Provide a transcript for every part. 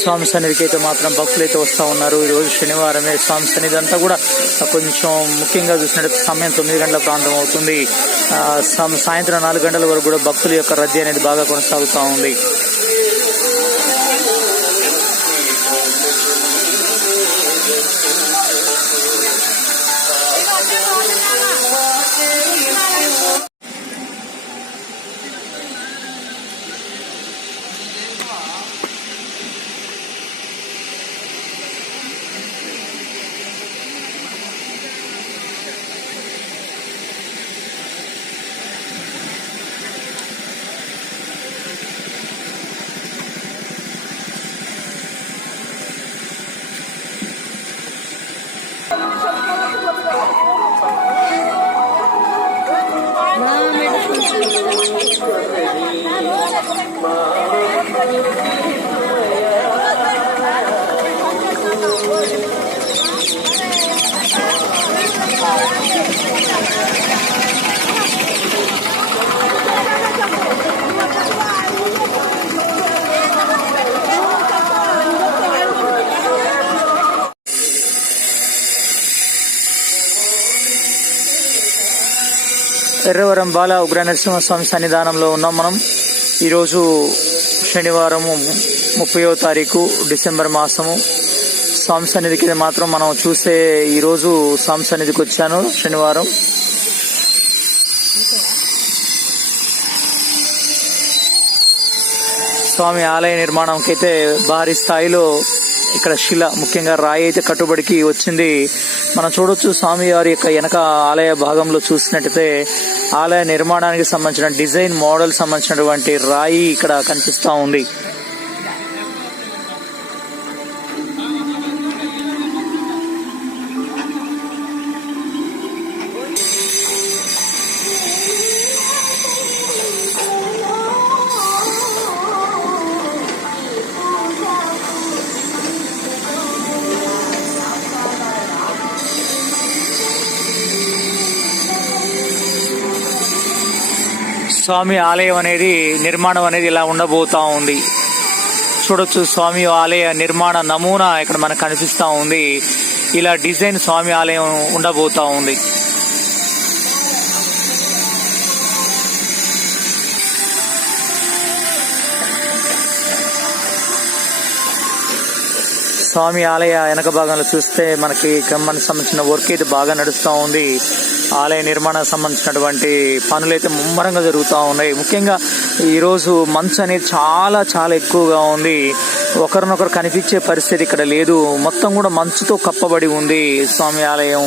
స్వామి సన్నిధికి అయితే మాత్రం భక్తులు అయితే వస్తూ ఉన్నారు. ఈరోజు శనివారమే. స్వామి సన్నిధి అంతా కూడా కొంచెం ముఖ్యంగా చూసినట్టు సమయం 9 గంటల ప్రాంతం అవుతుంది. సాయంత్రం 4 గంటల వరకు కూడా భక్తుల యొక్క రద్దీ అనేది బాగా కొనసాగుతూ ఉంది. ఎర్రవరం బాల ఉగ్ర నరసింహస్వామి సన్నిధానంలో ఉన్నాం మనం. ఈరోజు శనివారము 30వ తారీఖు డిసెంబర్ మాసము. స్వామి సన్నిధికి మాత్రం మనం చూస్తే ఈరోజు స్వామి సన్నిధికి వచ్చాను శనివారం. స్వామి ఆలయ నిర్మాణంకి అయితే భారీ స్థాయిలో ఇక్కడ శిల ముఖ్యంగా రాయి అయితే కట్టుబడికి వచ్చింది. మనం చూడొచ్చు స్వామి వారి యొక్క వెనక ఆలయ భాగంలో చూసినట్టయితే ఆలయ నిర్మాణానికి సంబంధించిన డిజైన్ మోడల్ సంబంధించినటువంటి రాయి ఇక్కడ కనిపిస్తా ఉంది. స్వామి ఆలయం అనేది నిర్మాణం అనేది ఇలా ఉండబోతా ఉంది. చూడొచ్చు స్వామి ఆలయ నిర్మాణ నమూనా ఇక్కడ మనకు కనిపిస్తా ఉంది. ఇలా డిజైన్ స్వామి ఆలయం ఉండబోతా ఉంది. స్వామి ఆలయ వెనక భాగంలో చూస్తే మనకి మనకు సంబంధించిన వర్క్ అయితే బాగా నడుస్తూ ఉంది. ఆలయ నిర్మాణానికి సంబంధించినటువంటి పనులు అయితే ముమ్మరంగా జరుగుతూ ఉన్నాయి. ముఖ్యంగా ఈరోజు మంచు అనేది చాలా చాలా ఎక్కువగా ఉంది. ఒకరినొకరు కనిపించే పరిస్థితి ఇక్కడ లేదు. మొత్తం కూడా మంచుతో కప్పబడి ఉంది స్వామి ఆలయం.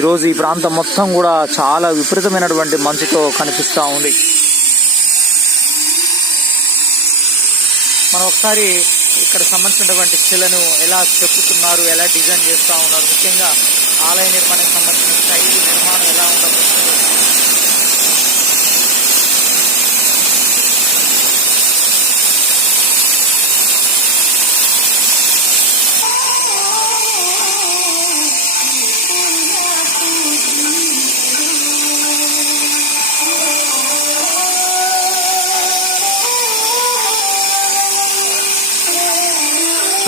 ఈరోజు ఈ ప్రాంతం మొత్తం కూడా చాలా విపరీతమైనటువంటి మంచుతో కనిపిస్తూ ఉంది. మనం ఒకసారి ఇక్కడ సంబంధించినటువంటి శిలను ఎలా చెప్పుతున్నారు, ఎలా డిజైన్ చేస్తూ ఉన్నారు, ముఖ్యంగా ఆలయ నిర్మాణానికి సంబంధించిన శైలి నిర్మాణం ఎలా ఉండబోతుంది.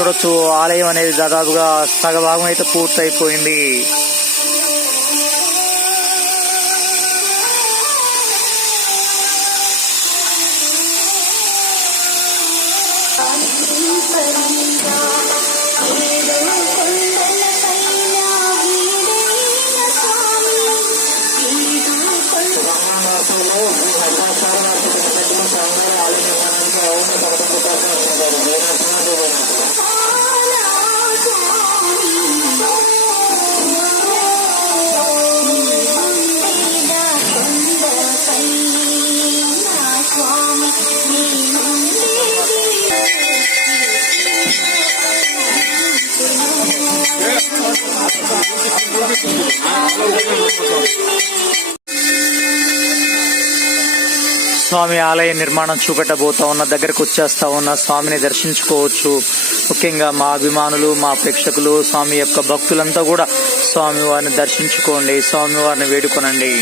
చూడొచ్చు ఆలయం అనేది దాదాపుగా సగభాగం అయితే పూర్తయిపోయింది. స్వామి ఆలయ నిర్మాణం చూపెట్టబోతా ఉన్న దగ్గరకు వచ్చేస్తా ఉన్న స్వామిని దర్శించుకోవచ్చు. ముఖ్యంగా మా అభిమానులు, మా ప్రేక్షకులు, స్వామి యొక్క భక్తులంతా కూడా స్వామి వారిని దర్శించుకోండి, స్వామి వారిని వేడుకొనండి.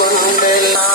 గుండెలా